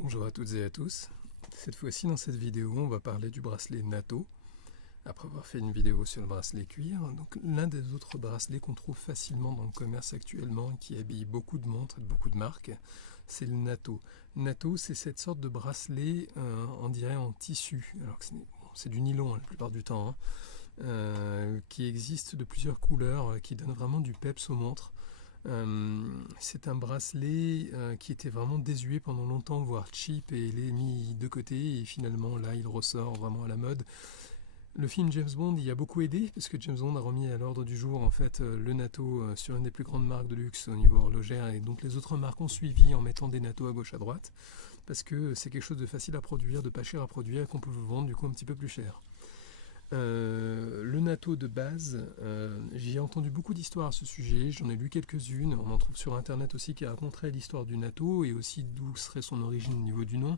Bonjour à toutes et à tous. Cette fois-ci, dans cette vidéo, on va parler du bracelet NATO. Après avoir fait une vidéo sur le bracelet cuir, donc l'un des autres bracelets qu'on trouve facilement dans le commerce actuellement, qui habille beaucoup de montres et beaucoup de marques, c'est le NATO. NATO, c'est cette sorte de bracelet, on dirait en tissu, alors que c'est du nylon la plupart du temps, qui existe de plusieurs couleurs, qui donne vraiment du peps aux montres. C'est un bracelet qui était vraiment désuet pendant longtemps, voire cheap, et il est mis de côté, et finalement là il ressort vraiment à la mode. Le film James Bond y a beaucoup aidé, parce que James Bond a remis à l'ordre du jour en fait le NATO sur une des plus grandes marques de luxe au niveau horlogère, et donc les autres marques ont suivi en mettant des NATO à gauche à droite, parce que c'est quelque chose de facile à produire, de pas cher à produire, et qu'on peut vous vendre du coup un petit peu plus cher. Le NATO de base, j'ai entendu beaucoup d'histoires à ce sujet, j'en ai lu quelques-unes, on en trouve sur internet aussi qui raconteraient l'histoire du NATO et aussi d'où serait son origine au niveau du nom.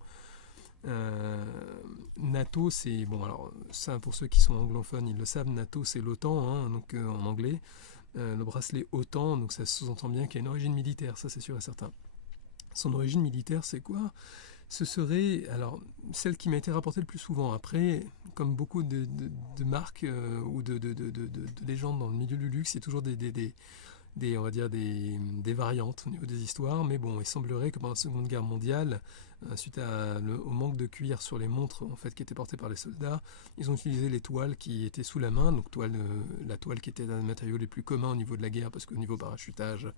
NATO, c'est, bon alors ça pour ceux qui sont anglophones ils le savent, NATO c'est l'OTAN, hein, donc en anglais, le bracelet OTAN, donc ça sous-entend bien qu'il y a une origine militaire, ça c'est sûr et certain. Son origine militaire c'est quoi? Ce serait alors celle qui m'a été rapportée le plus souvent. Après, comme beaucoup de marques ou de légendes dans le milieu du luxe, il y a toujours on va dire des variantes au niveau des histoires, mais bon, il semblerait que pendant la Seconde Guerre mondiale, suite au manque de cuir sur les montres en fait, qui étaient portées par les soldats, ils ont utilisé les toiles qui étaient sous la main, donc la toile qui était un des matériaux les plus communs au niveau de la guerre, parce qu'au niveau parachutage,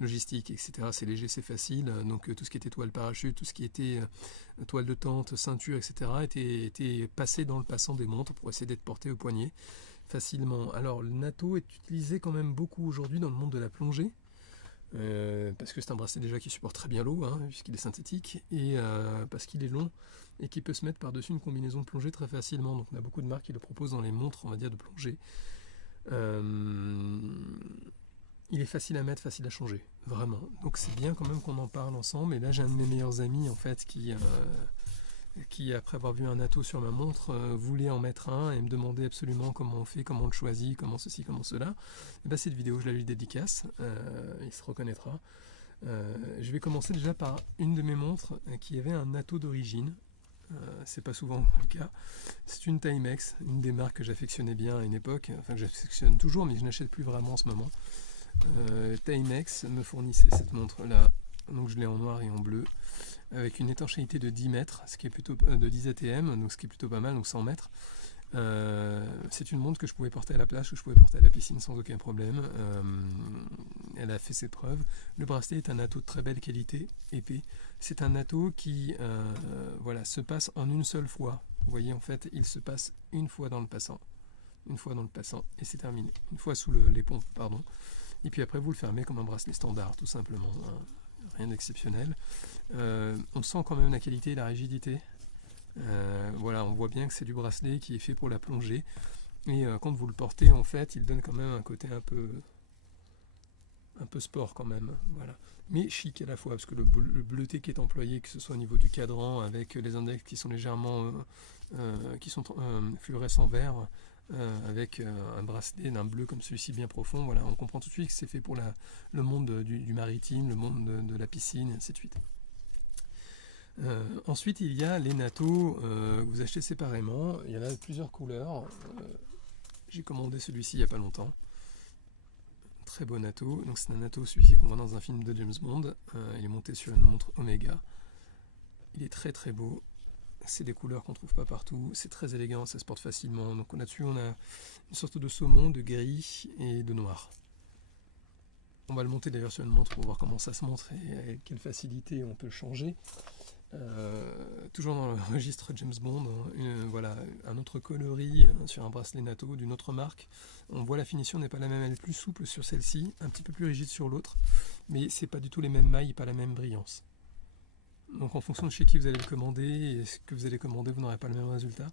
logistique, etc., c'est léger, c'est facile, donc tout ce qui était toile parachute, tout ce qui était toile de tente, ceinture, etc., était passé dans le passant des montres pour essayer d'être porté au poignet facilement. Alors le NATO est utilisé quand même beaucoup aujourd'hui dans le monde de la plongée, parce que c'est un bracelet déjà qui supporte très bien l'eau, hein, puisqu'il est synthétique, et parce qu'il est long et qui peut se mettre par-dessus une combinaison de plongée très facilement. Donc on a beaucoup de marques qui le proposent dans les montres, on va dire, de plongée. Il est facile à mettre, facile à changer, vraiment. Donc c'est bien quand même qu'on en parle ensemble. Et là j'ai un de mes meilleurs amis en fait qui après avoir vu un NATO sur ma montre, voulait en mettre un et me demandait absolument comment on fait, comment on le choisit, comment ceci, comment cela. Et ben, cette vidéo, je la lui dédicace, il se reconnaîtra. Je vais commencer déjà par une de mes montres qui avait un NATO d'origine. C'est pas souvent le cas. C'est une Timex, une des marques que j'affectionnais bien à une époque, enfin que j'affectionne toujours, mais je n'achète plus vraiment en ce moment. Timex me fournissait cette montre-là, donc je l'ai en noir et en bleu, avec une étanchéité de 10 mètres, ce qui est plutôt de 10 ATM, donc ce qui est plutôt pas mal, donc 100 mètres. C'est une montre que je pouvais porter à la plage, que je pouvais porter à la piscine sans aucun problème. Elle a fait ses preuves. Le bracelet est un NATO de très belle qualité, épais. C'est un NATO qui voilà, se passe en une seule fois. Vous voyez, en fait, il se passe une fois dans le passant. Une fois dans le passant, et c'est terminé. Une fois sous les pompes, pardon. Et puis après, vous le fermez comme un bracelet standard, tout simplement. Rien d'exceptionnel. On sent quand même la qualité et la rigidité. Voilà, on voit bien que c'est du bracelet qui est fait pour la plongée. Et quand vous le portez, en fait, il donne quand même un côté un peu sport quand même. Voilà. Mais chic à la fois, parce que le bleuté qui est employé, que ce soit au niveau du cadran, avec les index qui sont légèrement fluorescents vert, avec un bracelet d'un bleu comme celui-ci bien profond, voilà, on comprend tout de suite que c'est fait pour le monde du maritime, le monde de la piscine, et ainsi de suite. Ensuite, il y a les NATO que vous achetez séparément. Il y en a de plusieurs couleurs. J'ai commandé celui-ci il n'y a pas longtemps. Très beau NATO. Donc c'est un NATO, celui-ci qu'on voit dans un film de James Bond. Il est monté sur une montre Omega. Il est très très beau. C'est des couleurs qu'on ne trouve pas partout. C'est très élégant, ça se porte facilement. Donc là-dessus, on a une sorte de saumon, de gris et de noir. On va le monter d'ailleurs sur une montre pour voir comment ça se montre et avec quelle facilité on peut le changer. Toujours dans le registre James Bond, voilà, un autre coloris sur un bracelet NATO d'une autre marque. On voit la finition n'est pas la même, elle est plus souple sur celle-ci, un petit peu plus rigide sur l'autre, mais c'est pas du tout les mêmes mailles, pas la même brillance. Donc en fonction de chez qui vous allez le commander et ce que vous allez commander, vous n'aurez pas le même résultat.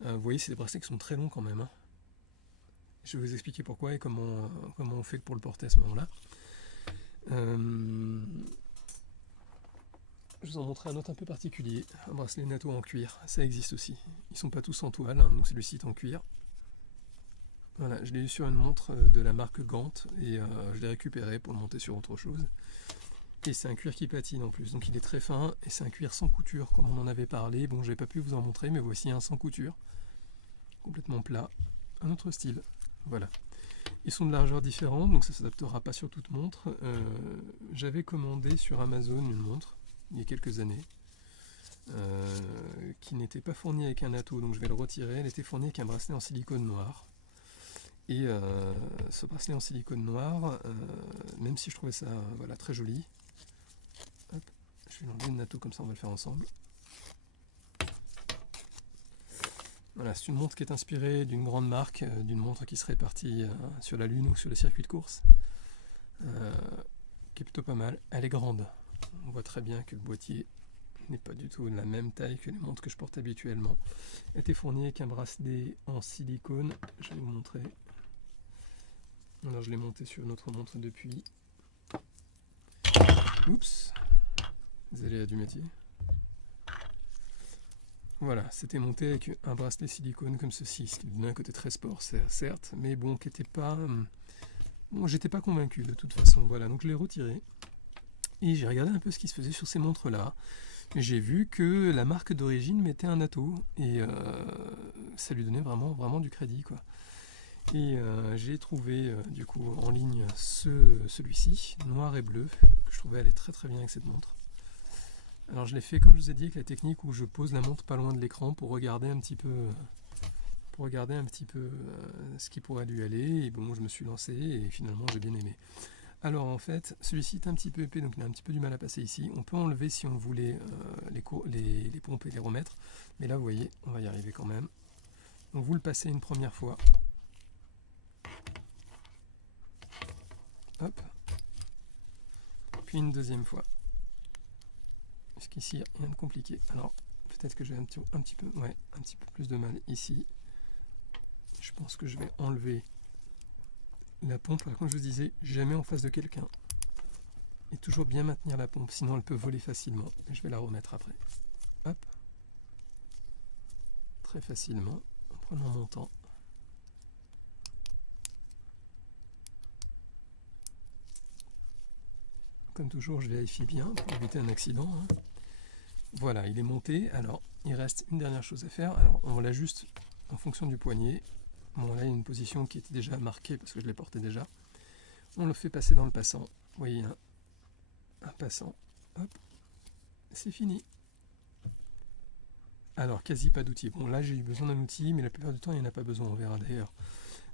Vous voyez, c'est des bracelets qui sont très longs quand même, hein. Je vais vous expliquer pourquoi et comment on fait pour le porter à ce moment-là. Je vous en montrer un autre un peu particulier, un bracelet NATO en cuir, ça existe aussi. Ils sont pas tous en toile, hein, donc celui-ci est en cuir. Voilà, je l'ai eu sur une montre de la marque Gant et je l'ai récupéré pour le monter sur autre chose. Et c'est un cuir qui patine en plus, donc il est très fin, et c'est un cuir sans couture, comme on en avait parlé. Bon, j'ai pas pu vous en montrer, mais voici un sans couture, complètement plat, un autre style, voilà. Ils sont de largeur différente, donc ça ne s'adaptera pas sur toute montre. J'avais commandé sur Amazon une montre, il y a quelques années, qui n'était pas fournie avec un atto, donc je vais le retirer. Elle était fournie avec un bracelet en silicone noir. Et ce bracelet en silicone noir, même si je trouvais ça voilà, très joli, hop, je vais l'enlever de natto comme ça, on va le faire ensemble. Voilà, c'est une montre qui est inspirée d'une grande marque, d'une montre qui serait partie sur la Lune ou sur le circuit de course, qui est plutôt pas mal. Elle est grande, on voit très bien que le boîtier n'est pas du tout de la même taille que les montres que je porte habituellement. Elle était fournie avec un bracelet en silicone, je vais vous montrer. Alors je l'ai monté sur une autre montre depuis. Oups, les aléas du métier. Voilà, c'était monté avec un bracelet silicone comme ceci, ce qui donnait un côté très sport, certes, mais bon, qui n'était pas... Bon, j'étais pas convaincu de toute façon, voilà, donc je l'ai retiré. Et j'ai regardé un peu ce qui se faisait sur ces montres-là. J'ai vu que la marque d'origine mettait un atto, et ça lui donnait vraiment du crédit, quoi. Et j'ai trouvé du coup en ligne celui-ci, noir et bleu, que je trouvais aller très bien avec cette montre. Alors je l'ai fait comme je vous ai dit avec la technique où je pose la montre pas loin de l'écran pour regarder un petit peu, ce qui pourrait lui aller. Et bon, je me suis lancé et finalement j'ai bien aimé. Alors en fait, celui-ci est un petit peu épais, donc il a un petit peu du mal à passer ici. On peut enlever si on voulait les pompes et les remettre, mais là vous voyez, on va y arriver quand même. Donc vous le passez une première fois. Hop. Puis une deuxième fois. Jusqu'ici, rien de compliqué. Alors, peut-être que j'ai un petit peu plus de mal ici. Je pense que je vais enlever la pompe. Comme je vous disais, jamais en face de quelqu'un. Et toujours bien maintenir la pompe, sinon elle peut voler facilement. Et je vais la remettre après. Hop. Très facilement, en prenant mon temps. Comme toujours, je vérifie bien pour éviter un accident. Voilà, il est monté. Alors, il reste une dernière chose à faire. Alors, on l'ajuste en fonction du poignet. Bon, là, il y a une position qui était déjà marquée parce que je l'ai porté déjà. On le fait passer dans le passant. Vous voyez, un passant. Hop, c'est fini. Alors, quasi pas d'outil. Bon, là, j'ai eu besoin d'un outil, mais la plupart du temps, il n'y en a pas besoin. On verra d'ailleurs.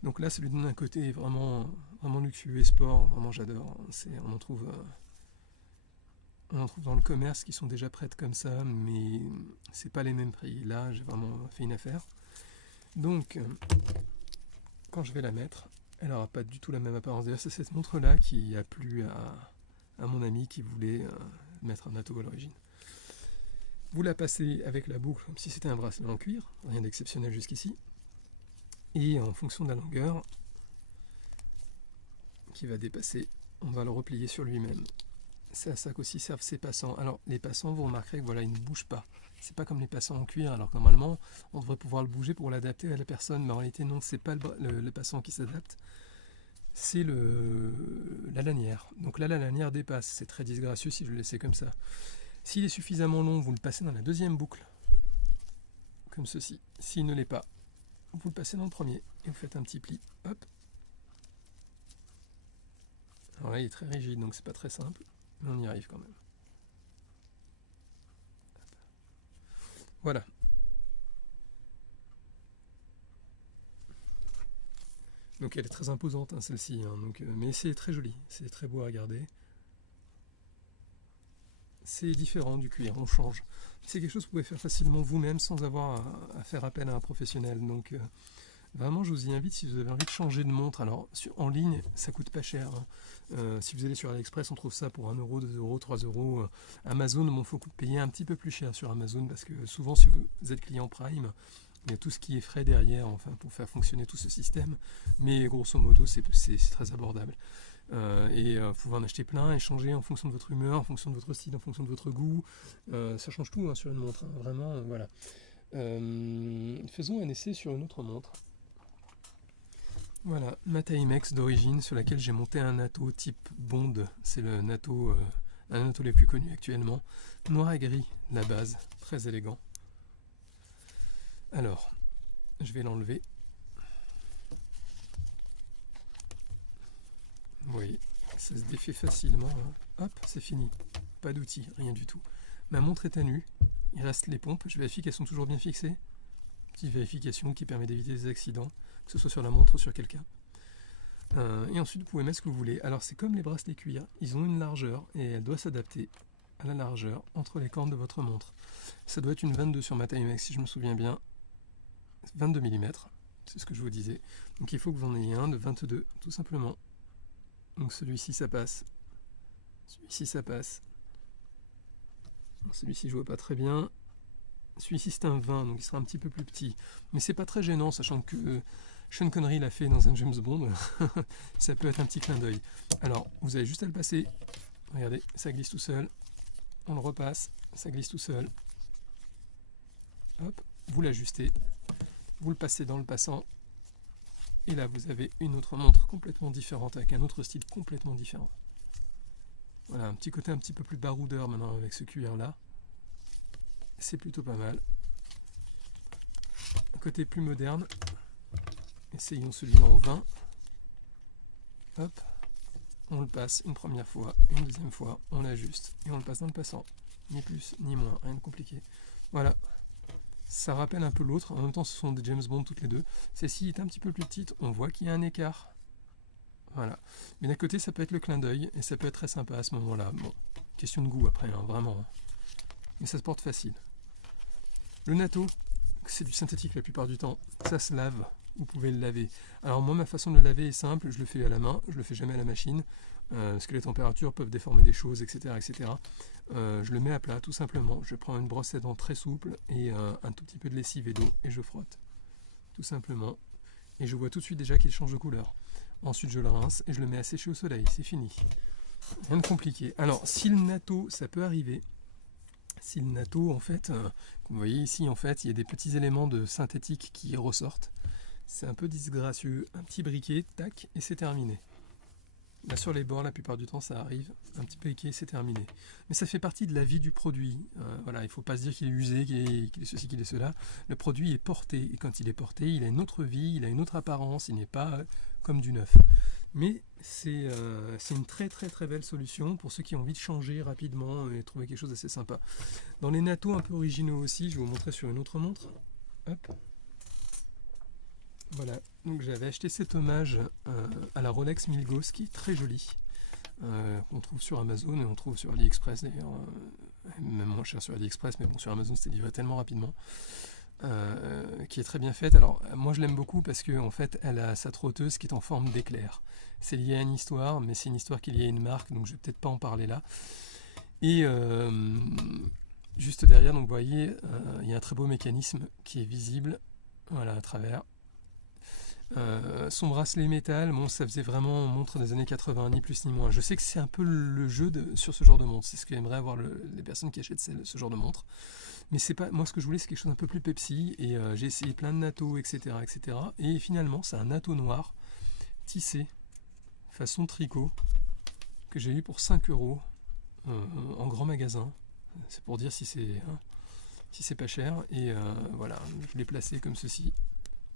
Donc là, ça lui donne un côté vraiment luxueux et sport. Vraiment, j'adore. On en trouve dans le commerce qui sont déjà prêtes comme ça, mais c'est pas les mêmes prix. Là, j'ai vraiment fait une affaire. Donc, quand je vais la mettre, elle n'aura pas du tout la même apparence. D'ailleurs, c'est cette montre-là qui a plu à mon ami qui voulait mettre un atto à l'origine. Vous la passez avec la boucle comme si c'était un bracelet en cuir, rien d'exceptionnel jusqu'ici. Et en fonction de la longueur qui va dépasser, on va le replier sur lui-même. C'est à ça qu'aussi servent ces passants. Alors, les passants, vous remarquerez que voilà, ils ne bougent pas. C'est pas comme les passants en cuir, alors normalement, on devrait pouvoir le bouger pour l'adapter à la personne, mais en réalité, non, c'est pas le passant qui s'adapte, c'est la lanière. Donc là, la lanière dépasse. C'est très disgracieux si je le laissais comme ça. S'il est suffisamment long, vous le passez dans la deuxième boucle, comme ceci. S'il ne l'est pas, vous le passez dans le premier, et vous faites un petit pli. Hop. Alors là, il est très rigide, donc c'est pas très simple. Mais on y arrive quand même. Voilà. Donc elle est très imposante, hein, celle-ci. Hein, mais c'est très joli, c'est très beau à regarder. C'est différent du cuir, on change. C'est quelque chose que vous pouvez faire facilement vous-même sans avoir à faire appel à un professionnel. Donc vraiment, je vous y invite si vous avez envie de changer de montre. Alors en ligne, ça coûte pas cher. Hein. Si vous allez sur AliExpress, on trouve ça pour 1 €, 2 €, 3 €. Amazon, il faut payer un petit peu plus cher sur Amazon parce que souvent, si vous êtes client Prime, il y a tout ce qui est frais derrière, enfin, pour faire fonctionner tout ce système. Mais grosso modo, c'est très abordable. Vous pouvez en acheter plein et changer en fonction de votre humeur, en fonction de votre style, en fonction de votre goût. Ça change tout hein, sur une montre. Hein. Vraiment, voilà. Faisons un essai sur une autre montre. Voilà, ma Timex d'origine sur laquelle j'ai monté un natto type Bond. C'est le natto un Nato les plus connus actuellement. Noir et gris, la base, très élégant. Alors, je vais l'enlever. Vous voyez, ça se défait facilement. Hein. Hop, c'est fini. Pas d'outil, rien du tout. Ma montre est à nu. Il reste les pompes. Je vérifie qu'elles sont toujours bien fixées. Petite vérification qui permet d'éviter des accidents, que ce soit sur la montre ou sur quelqu'un. Et ensuite, vous pouvez mettre ce que vous voulez. Alors, c'est comme les bracelets cuir. Ils ont une largeur et elle doit s'adapter à la largeur entre les cornes de votre montre. Ça doit être une 22 sur ma Timex, si je me souviens bien. 22 mm, c'est ce que je vous disais. Donc, il faut que vous en ayez un de 22, tout simplement. Donc, celui-ci, ça passe. Celui-ci, ça passe. Celui-ci, je vois pas très bien. Celui-ci, c'est un 20, donc il sera un petit peu plus petit. Mais c'est pas très gênant, sachant que Sean Connery l'a fait dans un James Bond. Ça peut être un petit clin d'œil. Alors, vous avez juste à le passer. Regardez, ça glisse tout seul. On le repasse, ça glisse tout seul. Hop, vous l'ajustez. Vous le passez dans le passant. Et là, vous avez une autre montre complètement différente, avec un autre style complètement différent. Voilà, un petit côté un petit peu plus baroudeur maintenant avec ce cuir-là. C'est plutôt pas mal. Un côté plus moderne. Essayons celui en 20. Hop, on le passe une première fois, une deuxième fois, on l'ajuste et on le passe dans le passant. Ni plus, ni moins, rien de compliqué. Voilà, ça rappelle un peu l'autre. En même temps, ce sont des James Bond toutes les deux. Celle-ci est un petit peu plus petite, on voit qu'il y a un écart. Voilà, mais d'un côté, ça peut être le clin d'œil et ça peut être très sympa à ce moment-là. Bon, question de goût après, hein, vraiment. Hein. Mais ça se porte facile. Le natto, c'est du synthétique la plupart du temps. Ça se lave. Vous pouvez le laver. Alors moi, ma façon de le laver est simple. Je le fais à la main. Je le fais jamais à la machine. Parce que les températures peuvent déformer des choses, etc. etc. Je le mets à plat, tout simplement. Je prends une brosse à dents très souple et un tout petit peu de lessive et d'eau et je frotte. Tout simplement. Et je vois tout de suite déjà qu'il change de couleur. Ensuite, je le rince et je le mets à sécher au soleil. C'est fini. Rien de compliqué. Alors, si le natto, ça peut arriver. Si le natto, en fait, comme vous voyez ici, en fait, il y a des petits éléments de synthétique qui ressortent. C'est un peu disgracieux. Un petit briquet, tac, et c'est terminé. Là, sur les bords, la plupart du temps, ça arrive. Un petit briquet, c'est terminé. Mais ça fait partie de la vie du produit. Voilà, il ne faut pas se dire qu'il est usé, qu'il est ceci, qu'il est cela. Le produit est porté. Et quand il est porté, il a une autre vie, il a une autre apparence. Il n'est pas comme du neuf. Mais c'est une très très très belle solution pour ceux qui ont envie de changer rapidement et trouver quelque chose d'assez sympa. Dans les nattos un peu originaux aussi, je vais vous montrer sur une autre montre. Hop. Voilà, donc j'avais acheté cet hommage à la Rolex Milgauss qui est très jolie, qu'on trouve sur Amazon et on trouve sur AliExpress d'ailleurs, même moins cher sur AliExpress, mais bon, sur Amazon c'était livré tellement rapidement. Qui est très bien faite. Alors moi je l'aime beaucoup parce que en fait elle a sa trotteuse qui est en forme d'éclair. C'est lié à une histoire, mais c'est une histoire qui est liée à une marque, donc je vais peut-être pas en parler là. Et juste derrière, donc vous voyez, il y a un très beau mécanisme qui est visible, voilà, à travers. Son bracelet métal, bon, ça faisait vraiment montre des années 80, ni plus ni moins. Je sais que c'est un peu le jeu sur ce genre de montre. C'est ce qu'aimeraient avoir les personnes qui achètent ce genre de montre. Mais c'est pas, moi ce que je voulais c'est quelque chose un peu plus Pepsi et j'ai essayé plein de nattos, etc., etc. Et finalement c'est un natto noir tissé façon tricot que j'ai eu pour 5 € en grand magasin. C'est pour dire si c'est pas cher. Et voilà, je l'ai placé comme ceci.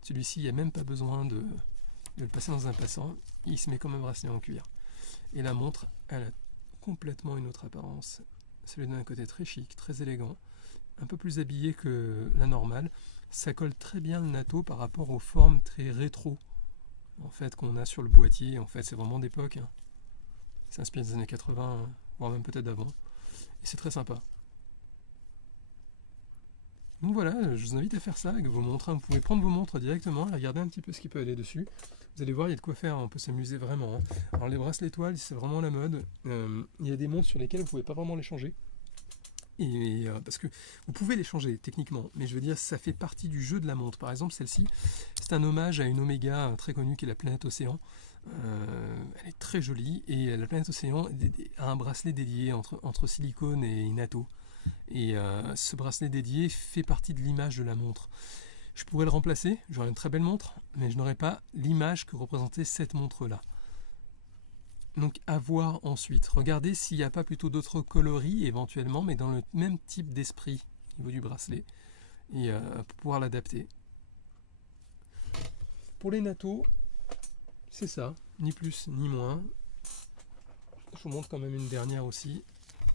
Celui-ci, il n'y a même pas besoin de le passer dans un passant. Il se met comme un bracelet en cuir. Et la montre, elle a complètement une autre apparence. Ça lui donne un côté très chic, très élégant. Un peu plus habillé que la normale. Ça colle très bien le natto par rapport aux formes très rétro en fait qu'on a sur le boîtier. En fait, c'est vraiment d'époque. Hein. C'est inspiré des années 80, hein, voire même peut-être d'avant. Et c'est très sympa. Donc voilà, je vous invite à faire ça avec vos montres. Vous pouvez prendre vos montres directement et regarder un petit peu ce qui peut aller dessus. Vous allez voir, il y a de quoi faire, on peut s'amuser vraiment. Hein. Alors les bracelets étoiles, c'est vraiment la mode. Il y a des montres sur lesquelles vous ne pouvez pas vraiment les changer. Et parce que vous pouvez les changer techniquement, mais je veux dire, ça fait partie du jeu de la montre. Par exemple, celle-ci, c'est un hommage à une Oméga très connue qui est la planète Océan. Elle est très jolie et la planète Océan a un bracelet dédié entre silicone et natto. Et ce bracelet dédié fait partie de l'image de la montre. Je pourrais le remplacer, j'aurais une très belle montre, mais je n'aurais pas l'image que représentait cette montre-là. Donc à voir ensuite. Regardez s'il n'y a pas plutôt d'autres coloris éventuellement, mais dans le même type d'esprit au niveau du bracelet, et pour pouvoir l'adapter. Pour les nattos, c'est ça, ni plus ni moins. Je vous montre quand même une dernière aussi.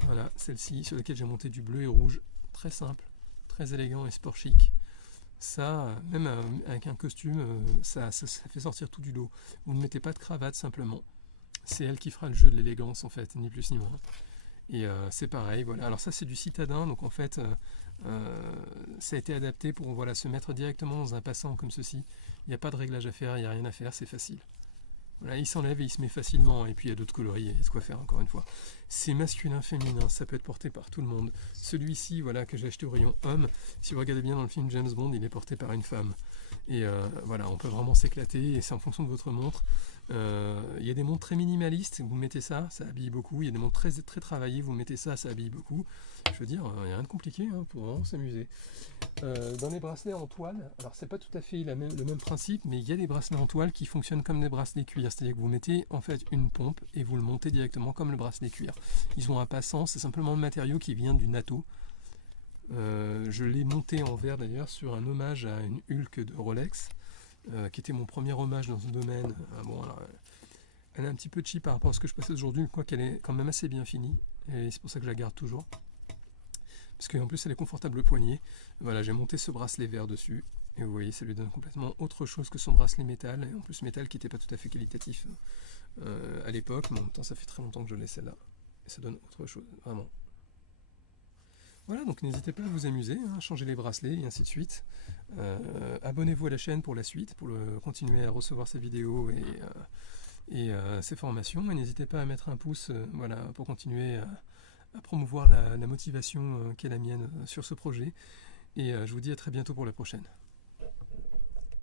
Voilà, celle-ci sur laquelle j'ai monté du bleu et rouge. Très simple, très élégant et sport chic. Ça, même avec un costume, ça fait sortir tout du lot. Vous ne mettez pas de cravate simplement. C'est elle qui fera le jeu de l'élégance en fait, ni plus ni moins. Et c'est pareil, voilà. Alors ça c'est du citadin, donc en fait ça a été adapté pour voilà, se mettre directement dans un passant comme ceci. Il n'y a pas de réglage à faire, il n'y a rien à faire, c'est facile. Voilà, il s'enlève et il se met facilement, et puis il y a d'autres coloris, il y a de quoi faire encore une fois. C'est masculin, féminin, ça peut être porté par tout le monde. Celui-ci, voilà, que j'ai acheté au rayon homme, si vous regardez bien dans le film James Bond, il est porté par une femme. Et voilà, on peut vraiment s'éclater, et c'est en fonction de votre montre. Il y a des montres très minimalistes, vous mettez ça, ça habille beaucoup. Il y a des montres très, très travaillées, vous mettez ça, ça habille beaucoup. Je veux dire, il n'y a rien de compliqué, hein, pour vraiment s'amuser. Dans les bracelets en toile, alors c'est pas tout à fait le même principe, mais il y a des bracelets en toile qui fonctionnent comme des bracelets cuir, c'est-à-dire que vous mettez en fait une pompe et vous le montez directement comme le bracelet cuir. Ils ont un passant, c'est simplement le matériau qui vient du natto. Je l'ai monté en verre d'ailleurs sur un hommage à une Hulk de Rolex, qui était mon premier hommage dans ce domaine. Bon, alors, elle est un petit peu cheap par rapport à ce que je possède aujourd'hui, quoiqu'elle est quand même assez bien finie, et c'est pour ça que je la garde toujours. Parce qu'en plus elle est confortable au poignet. Voilà, j'ai monté ce bracelet vert dessus, et vous voyez, ça lui donne complètement autre chose que son bracelet métal, et en plus métal qui n'était pas tout à fait qualitatif à l'époque, mais en même temps ça fait très longtemps que je l'ai celle-là, et ça donne autre chose, vraiment. Voilà, donc n'hésitez pas à vous amuser, hein, changer les bracelets et ainsi de suite. Abonnez-vous à la chaîne pour la suite, pour continuer à recevoir ces vidéos et ces formations. Et n'hésitez pas à mettre un pouce voilà, pour continuer à promouvoir la motivation qui est la mienne sur ce projet. Et je vous dis à très bientôt pour la prochaine.